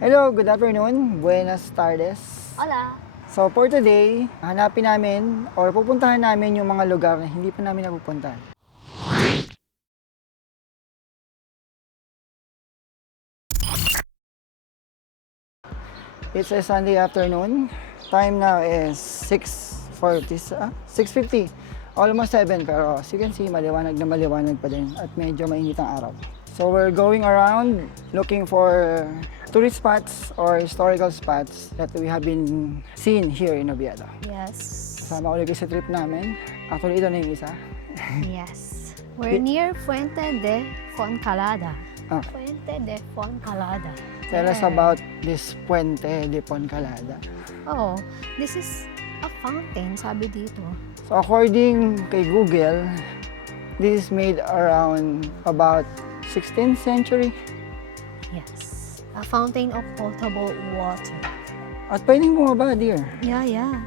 Hello, good afternoon. Buenas tardes. Hola. So for today, hanapin namin or pupuntahan namin yung mga lugar na hindi pa namin napupuntahan. It's a Sunday afternoon. Time now is 6:50. Almost 7 pero as you can see, maliwanag na maliwanag pa din at medyo mainit ang araw. So we're going around looking for tourist spots or historical spots that we have been seen here in Oviedo. Yes. Kasama ko ulit sa trip namin. Actually, ito na yung isa. Yes. We're near Fuente de Foncalada. Ah. Fuente de Foncalada. Tell us There. about this Puente de Foncalada. Oh, this is a fountain, sabi dito. So according kay Google, this is made around about 16th century. Yes. A fountain of potable water. At pwedeng bumaba, dear. Yeah.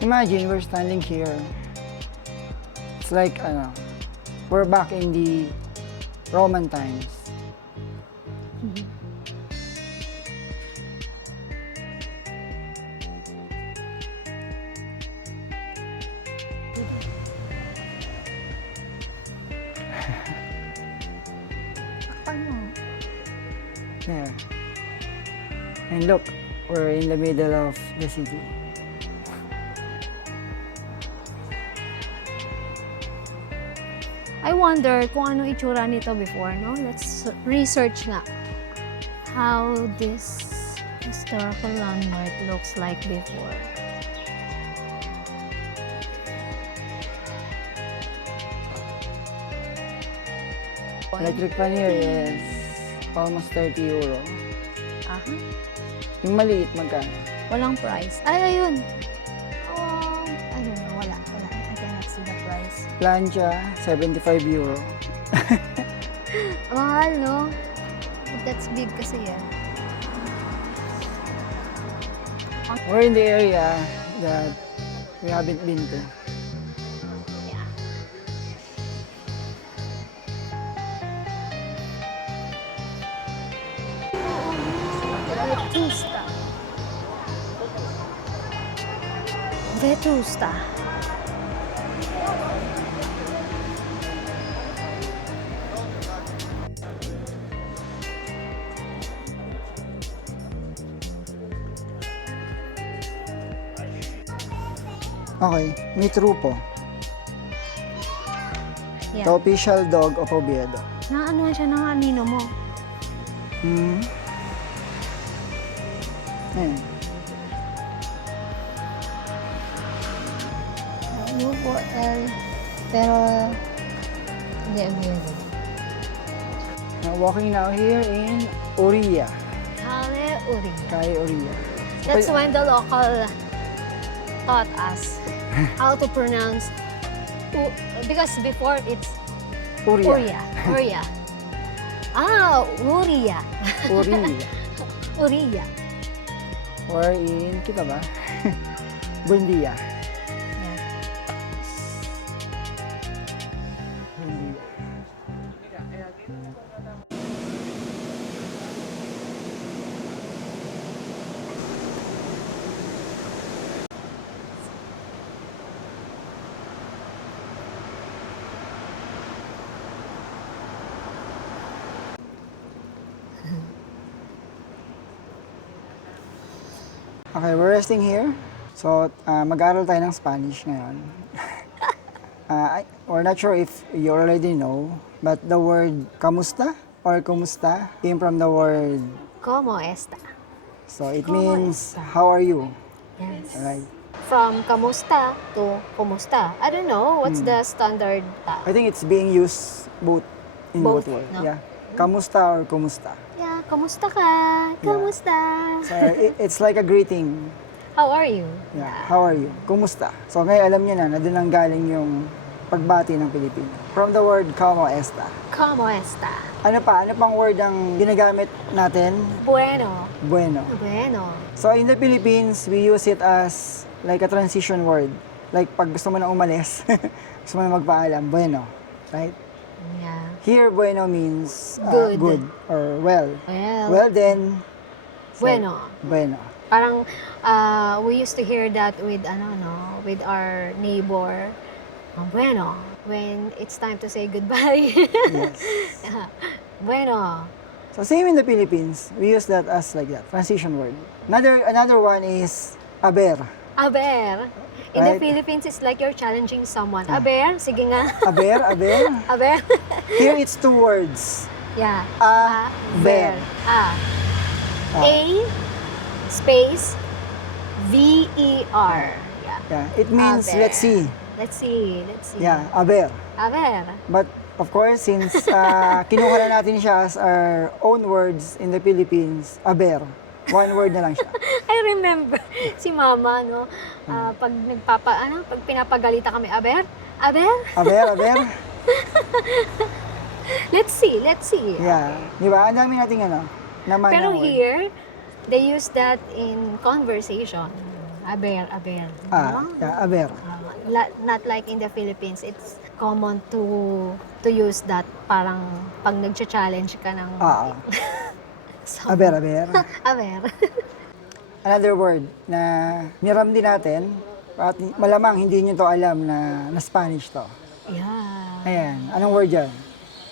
Imagine we're standing here. It's like, we're back in the Roman times. There. And look, we're in the middle of the city. I wonder kung ano itsura nito before, no? Let's research nga how this historical landmark looks like before. Electric fan here is almost 30 euro. Aha. Yung maliit, magkano? Walang price. Ay, ayun. I don't know. Wala. I cannot see the price. Plancha, 75 euro. Mahal, no? But that's big kasi yan. We're in the area that we haven't been to. Yeah. Vetusta. Vetusta. Okay, may trupo. The Yeah. official dog of Oviedo. Naanuhan siya ng anino mo. Hmm. Ayan. Ano po, pero hindi Oviedo. Now, walking now here in Uria. Kale Uri. Kay Uria. That's when the local taught us how to pronounce because before it's Uria. Uria. Ah, Uria. Uria. Uria. Or in, kita ba? Buendia. Yeah. Buendia. Okay, we're resting here. So, mag-aaral tayo ng Spanish ngayon. We're not sure if you already know, but the word kamusta or kumusta came from the word. ¿Cómo está? So, it ¿Cómo means, how are you? Yes. Alright. From kamusta to kumusta. I don't know, what's the standard tag? I think it's being used both in both, Both, words. no? Yeah. Kamusta or kumusta. Yeah, kamusta ka? Kamusta? So it's like a greeting. How are you? Yeah. How are you? Kumusta? So ngayon alam niyo na doon ang galing yung pagbati ng Pilipino. From the word como esta. Como esta? Ano pa? Ano pang word ang ginagamit natin? Bueno. Bueno. Bueno. So in the Philippines, we use it as like a transition word. Like pag gusto mo na umalis, gusto mo na magpaalam, bueno. Right? Yeah. Here, bueno means Good. or well. Well, Well then, so, bueno. Bueno. Parang we used to hear that with with our neighbor. Bueno, when it's time to say goodbye. Yes. Bueno. So same in the Philippines, we use that as like that, transition word. Another one is aber. Aber. In the Right. Philippines, it's like you're challenging someone. Aber, sige nga. Aber. Aber. Here it's two words. Yeah. Aber. A. A space V-E-R. Yeah. Yeah, it means Aber. let's see. Let's see. Yeah, aber. Aber. But of course, since kinuha na natin siya as our own words in the Philippines, aber. One word na lang siya. I remember si mama, no? Pag pag pinapagalita kami, aber? Aber? Aber. Let's see. Yeah. Di ba? Ang dami nating naman Pero na word. here, they use that in conversation. Aber. No? Yeah, aber. Not like in the Philippines. It's common to use that parang pag nag-challenge ka ng Aber. Aber. Another word na niram din natin, at malamang hindi nyo to alam na Spanish to. Yeah. Ayan. Anong word yan?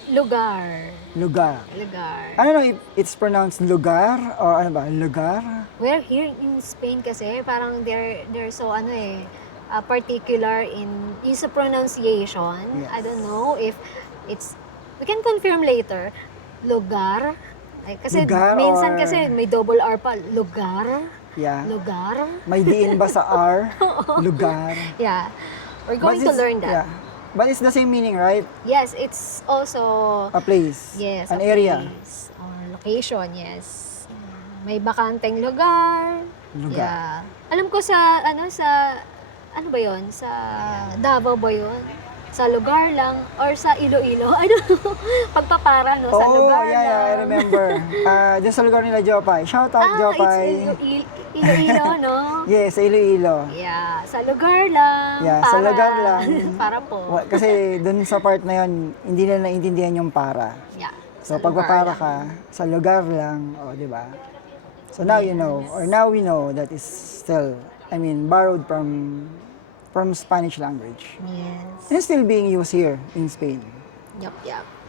Lugar. Lugar. Lugar. I don't know if it's pronounced lugar or ano ba? Lugar? Well, here in Spain kasi, parang they're so particular in sa pronunciation. Yes. I don't know if we can confirm later. Lugar. Ay, kasi Lugar minsan or- kasi may double R pa. Lugar. Yeah. Lugar. May diin ba sa R? Lugar. Yeah. We're going But to it's- learn that. Yeah. But it's the same meaning, right? Yes, it's also A place. yes, An a area. place or location, yes. May bakanteng lugar. Lugar. Yeah. Alam ko sa ano ba 'yon? Sa Davao ba 'yon? Sa lugar lang or sa Iloilo? I don't know. Pagpapara no sa lugar lang. I remember. Dun sa lugar nila Jopay. Shout out Jopay. It's Iloilo, no? Yes, sa Iloilo. Yeah, sa lugar lang. Yeah, sa lugar lang. Para po. Kasi dun sa part na yun, hindi na naintindihan yung para. Yeah. So sa pagpapara lugar ka, sa lugar lang, di ba? So now you know, or now we know that is still, borrowed from Spanish language. lang. Yes. And still being used here in Spain. Yup.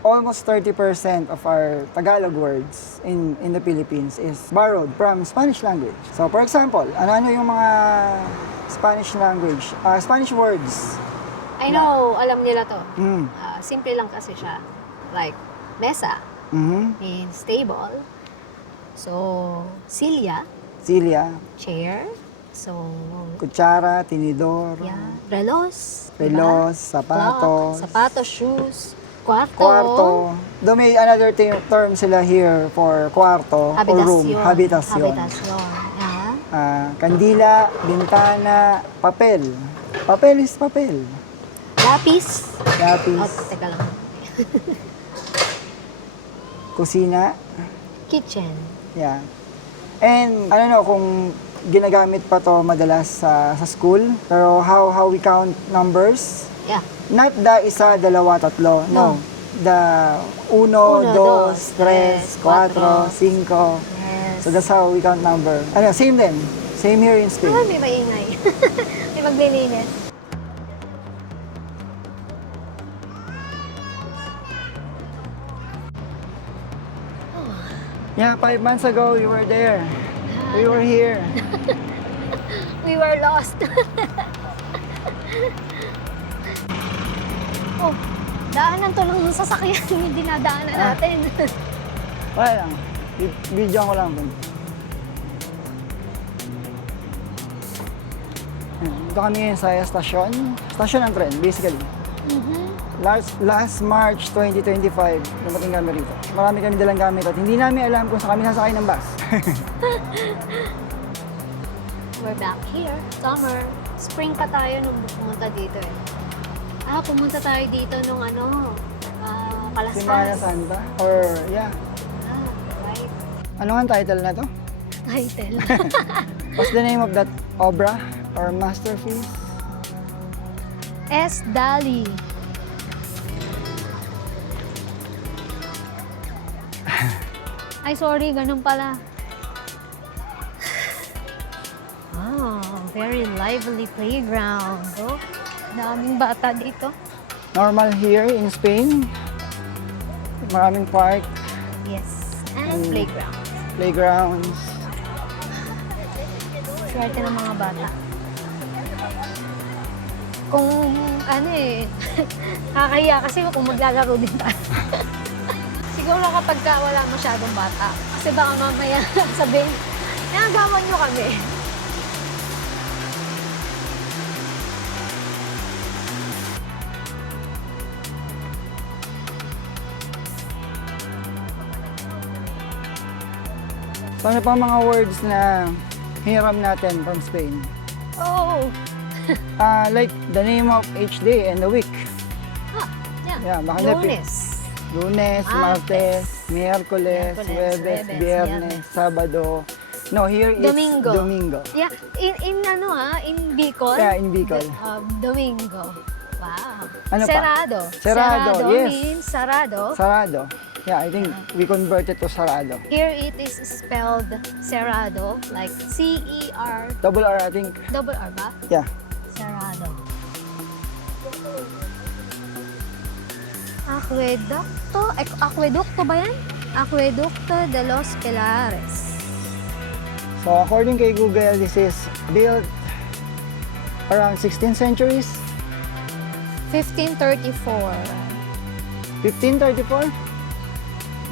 Almost 30% of our Tagalog words in the Philippines is borrowed from Spanish language. So for example, ano yung mga Spanish language, Spanish words? I know, alam nila to. Mm. Simple lang kasi siya. Like, mesa Mhm. means table. So, silya, Silya, chair. So, kutsara, tinidor, yeah. Relos. relos, Clock, sapatos, sapatos, shoes. Kwarto. kwarto. Do may another term sila here for kwarto or room, habitasyon. Habitasyon. Yeah. Kandila, bintana, papel. Papel is papel. Lapis. Lapis, Oh, teka lang. kusina. Kitchen. Yeah. And I don't know kung ginagamit pa to madalas sa school, pero how we count numbers? Yeah. Not the isa, dalawa, tatlo. No. No. The uno, Uno, dos, dos, tres, tres, cuatro, cuatro. cinco. Yes. So that's how we count number. Same din. Same here in Spain. May maingay. May maglilinis. Yeah, 5 months ago, you were there. We were here. We were lost. Oh, daanan to ng sasakyan yung dinadaanan natin. Wala lang. Video ko lang. Dito kami ngayon sa stasyon. Stasyon ng tren, basically. Mhm. Last March 2025, dumating kami rito. Marami kami dalang gamit at hindi namin alam kung saan kami sasakay ng bus. We're back here. Summer. Spring pa tayo nung pumunta dito eh. Pumunta tayo dito nung Palastas. Simana Santa? Or, yeah. Right. Ano nga ang title na to? Title. What's the name of that obra or masterpiece? S. Dali. Ay, sorry. Ganun pala. Very lively playground. Oh, daming bata dito. Normal here in Spain. Maraming park, Yes. And playground. playgrounds. Swerte ng mga bata. Kung kakahiya kasi kung maglalaro din tayo. Siguro kapag wala masyadong bata. Kasi baka mamaya sabihin, nagawan nyo kami. So ano pa ang mga words na hiniram natin from Spain? Oh! Like the name of each day and the week. Yeah. Yeah, baka hindi- Lunes. Lunes, Martes, Miyerkules, Miyerkules, Huwebes, Huwebes, Biyernes, Sabado. No, here it's Domingo. Domingo. Yeah, in Bicol? Yeah, in Bicol. Domingo. Wow. Ano pa? Cerrado. Cerrado, yes. means sarado. Sarado. Yeah, I think we converted to Sarado. Here it is spelled Cerrado, like C-E-R, Double R, I think. double R ba? Yeah. Cerrado. Aqueducto ba yan? Aqueducto de los Pilares. So according kay Google, this is built around 16th centuries. 1534. 1534?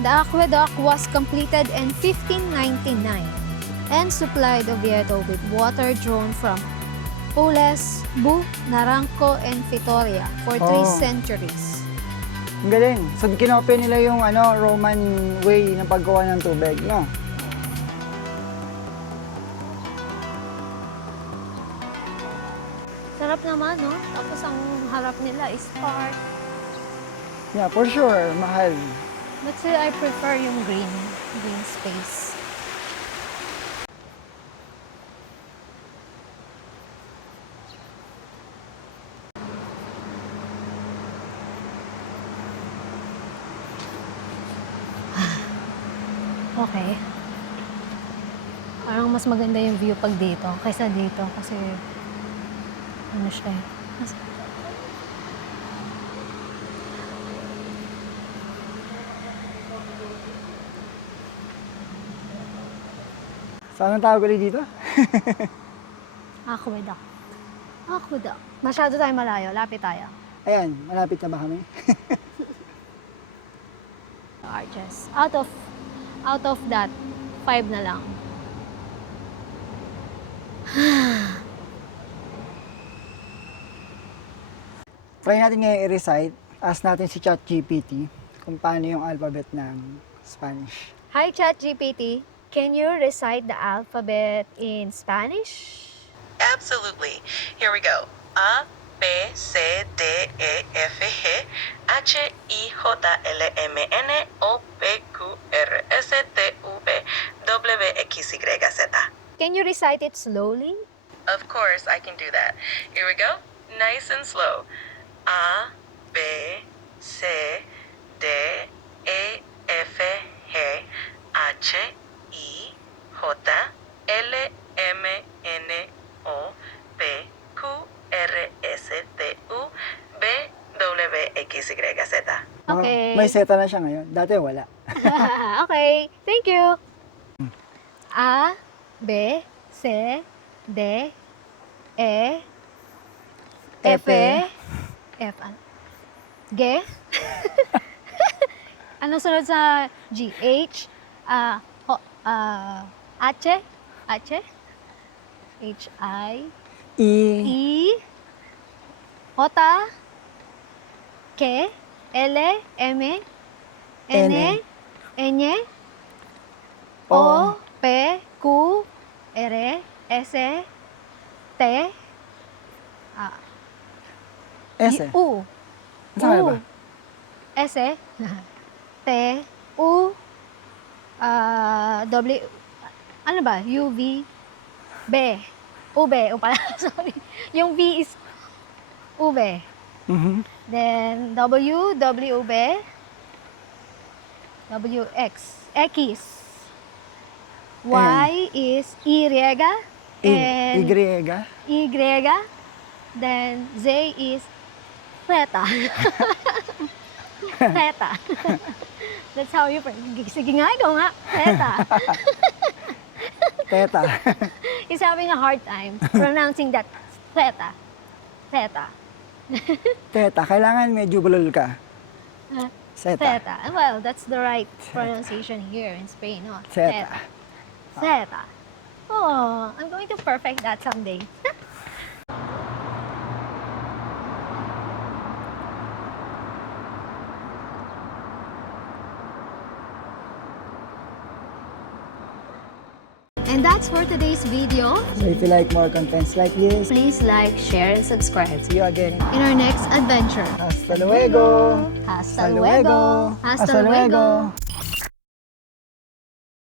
The aqueduct was completed in 1599 and supplied Oviedo with water drawn from Pules, Bu, Naranco, and Vitoria for 3 Oh. centuries. Ang galing. So kinopya nila yung Roman way ng paggawa ng tubig, no? Sarap naman, no? Tapos ang harap nila is park. Yeah, for sure. Mahal. But still, I prefer yung green space. Okay. Parang mas maganda yung view pag dito kaysa dito kasi ano siya eh. Saan ang tawag ulit dito? Aqueduct. Aqueduct. Masyado tayo malayo. Lapit tayo. Ayan, malapit na ba kami? Arches. Out of that, 5 na lang. Try natin ngayon i-recite. Ask natin si ChatGPT kung paano yung alphabet ng Spanish. Hi ChatGPT, can you recite the alphabet in Spanish? Absolutely. Here we go. A, B, C, D, E, F, G, H, I, J, L, M, N, O, P, Q, R, S, T, U, V, W, X, Y, Z. Can you recite it slowly? Of course, I can do that. Here we go. Nice and slow. A, B, C, D, E, F, G, H, I, J, L, M, N, O, P, Q, R, S, T, U, V, W, X, Y, Z. Okay. May seta na siya ngayon. Dati wala. Okay, thank you. A, B, C, D, E, F, F, G, ano sunod sa G? H, H, H, H, I, I, E, J, K, L, M, N, Ñ, O, P, Q, R, S, T, S. U, Saan ba? S, T, U, W, ano ba? U, V, B, U, B, o pala, sorry. Yung V is U, B. Mhm. Then, W, W, B, W, X, X. Y is Y, and Y. Y. Then, Z is Theta. Theta. That's how you pronounce. Sige nga, ikaw nga. Theta. Teta. He's having a hard time pronouncing that. Theta. Theta. Teta. Kailangan medyo bulol ka. Seta. Theta. Well, that's the right pronunciation here in Spain. No? Theta. Theta. Oh, I'm going to perfect that someday. And that's for today's video. So if you like more contents like this, Please like, share, and subscribe see you again. in our next adventure. Hasta luego. Hasta luego. Hasta luego.